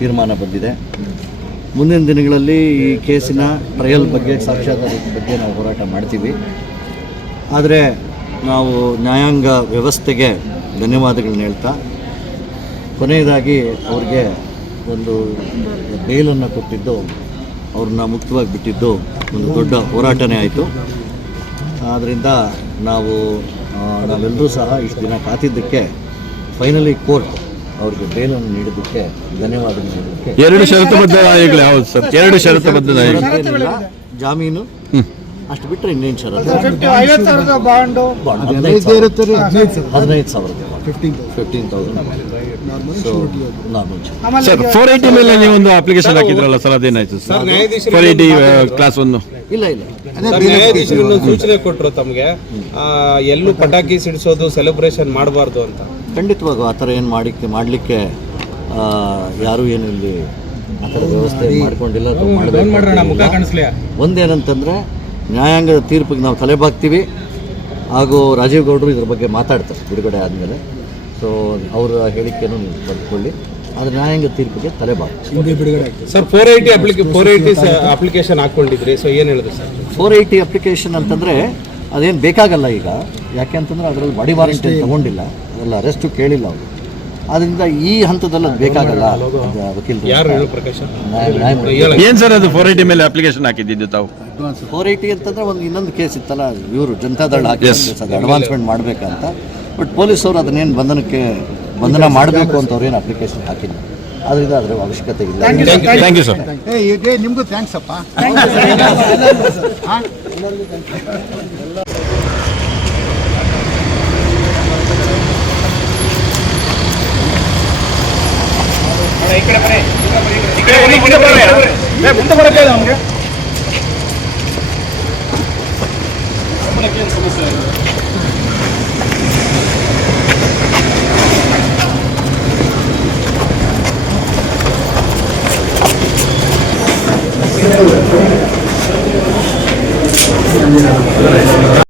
ತೀರ್ಮಾನ ಬಂದಿದೆ. ಮುಂದಿನ ದಿನಗಳಲ್ಲಿ ಈ ಕೇಸಿನ ಟ್ರಯಲ್ ಬಗ್ಗೆ, ಸಾಕ್ಷ್ಯಾಧಾರದ ಬಗ್ಗೆ ನಾವು ಹೋರಾಟ ಮಾಡ್ತೀವಿ. ಆದರೆ ನಾವು ನ್ಯಾಯಾಂಗ ವ್ಯವಸ್ಥೆಗೆ ಧನ್ಯವಾದಗಳನ್ನ ಹೇಳ್ತಾ, ಕೊನೆಯದಾಗಿ ಅವ್ರಿಗೆ ಒಂದು ಬೇಲನ್ನು ಕೊಟ್ಟಿದ್ದು, ಅವ್ರನ್ನ ಮುಕ್ತವಾಗಿ ಬಿಟ್ಟಿದ್ದು ಒಂದು ದೊಡ್ಡ ಹೋರಾಟನೇ ಆಯಿತು. ಆದ್ದರಿಂದ ನಾವೆಲ್ಲರೂ ಸಹ ಇಷ್ಟು ದಿನ ಕಾತಿದ್ದಕ್ಕೆ ಫೈನಲಿ ಕೋರ್ಟ್ ಅವ್ರಿಗೆ ಬೇಲನ್ನು ನೀಡೋದಕ್ಕೆ ಧನ್ಯವಾದಗಳು ನೀಡೋದಕ್ಕೆ. 2 ಷರತ್ತುಬದ್ಧ ಯಾವುದು ಸರ್? 2 ಷರತ್ತುಬದ್ಧ ಜಾಮೀನು ಅಷ್ಟು ಬಿಟ್ಟರೆ ಇನ್ನೇನು ಷರತ್ತು? 15,000 ಬಾಂಡು, 15,000 ಸರ್. 480 ಮೇಲೆ ನೀವು ಒಂದು ಅಪ್ಲಿಕೇಶನ್ ಹಾಕಿದ್ರಲ್ಲ ಸರ್, ಅದೇನಾಯ್ತು ಸರ್? 480 ಕ್ಲಾಸ್ 1 ಇಲ್ಲ ನ್ಯಾಯಾಧೀಶರು ಸೂಚನೆ ಕೊಟ್ಟರು ತಮಗೆ, ಎಲ್ಲೂ ಪಟಾಕಿ ಸಿಡಿಸೋದು, ಸೆಲೆಬ್ರೇಷನ್ ಮಾಡಬಾರ್ದು ಅಂತ. ಖಂಡಿತವಾಗೂ ಆ ಥರ ಏನು ಮಾಡಲಿಕ್ಕೆ ಯಾರೂ ಏನು ಇಲ್ಲಿ ಆ ಥರ ವ್ಯವಸ್ಥೆ ಮಾಡ್ಕೊಂಡಿಲ್ಲ. ಒಂದೇನಂತಂದರೆ, ನ್ಯಾಯಾಂಗದ ತೀರ್ಪಿಗೆ ನಾವು ತಲೆಬಾಗ್ತೀವಿ. ಹಾಗೂ ರಾಜೀವ್ ಗೌಡರು ಇದ್ರ ಬಗ್ಗೆ ಮಾತಾಡ್ತಾರೆ ಬಿಡುಗಡೆ ಆದಮೇಲೆ. ಸೊ ಅವರ ಹೇಳಿಕೆಯನ್ನು ನೀವು ಪಡೆದುಕೊಳ್ಳಿ. ಆದರೆ ನ್ಯಾಯಾಂಗ ತೀರ್ಪಿಗೆ ತಲೆಬಾಗ್ತೀವಿ. ಸರ್ 480 ಅಪ್ಲಿಕೇಶನ್ ಹಾಕ್ಕೊಂಡಿದ್ರಿ, ಸೊ ಏನು ಹೇಳಿದ್ರು ಸರ್? 480 ಅಪ್ಲಿಕೇಶನ್ ಅಂತಂದರೆ ಅದೇನು ಬೇಕಾಗಲ್ಲ ಈಗ. ಯಾಕೆ ಅಂತಂದರೆ ಅದರಲ್ಲಿ ಬಾಡಿ ವಾರಂಟ್ ಏನು ತೊಗೊಂಡಿಲ್ಲ, ಅದೆಲ್ಲ ಅರೆಸ್ಟು ಕೇಳಿಲ್ಲ ಅವರು. ಆದ್ದರಿಂದ ಈ ಹಂತದಲ್ಲಿ ಅದು ಬೇಕಾಗಲ್ಲ. ವಕೀಲರು ಏನು ಸರ್ ಅದು 480 ಮೇಲೆ ಅಪ್ಲಿಕೇಶನ್ ಹಾಕಿದ್ದು ತಾವು? 480 ಅಂತಂದರೆ ಇನ್ನೊಂದು ಕೇಸ್ ಇತ್ತಲ್ಲ, ಇವರು ಜನತಾದಳ ಹಾಕಿ ಅದು ಅಡ್ವಾನ್ಸ್ಮೆಂಟ್ ಮಾಡಬೇಕಂತ. ಬಟ್ ಪೊಲೀಸವರು ಅದನ್ನೇನು ಬಂಧನ ಮಾಡಬೇಕು ಅಂತ ಅವ್ರೇನು ಅಪ್ಲಿಕೇಶನ್ ಹಾಕಿಲ್ಲ. ಅದರಿಂದ ಅದರ ಅವಶ್ಯಕತೆ ಇಲ್ಲ. Thank you sir. ನಿಮಗೂ ಥ್ಯಾಂಕ್ಸ್ ಅಪ್ಪ. ಮುಂದೆ ಬರಕ್ಕೆ ನಮಗೆ ಸಮಸ್ಯೆ ಇದೆ.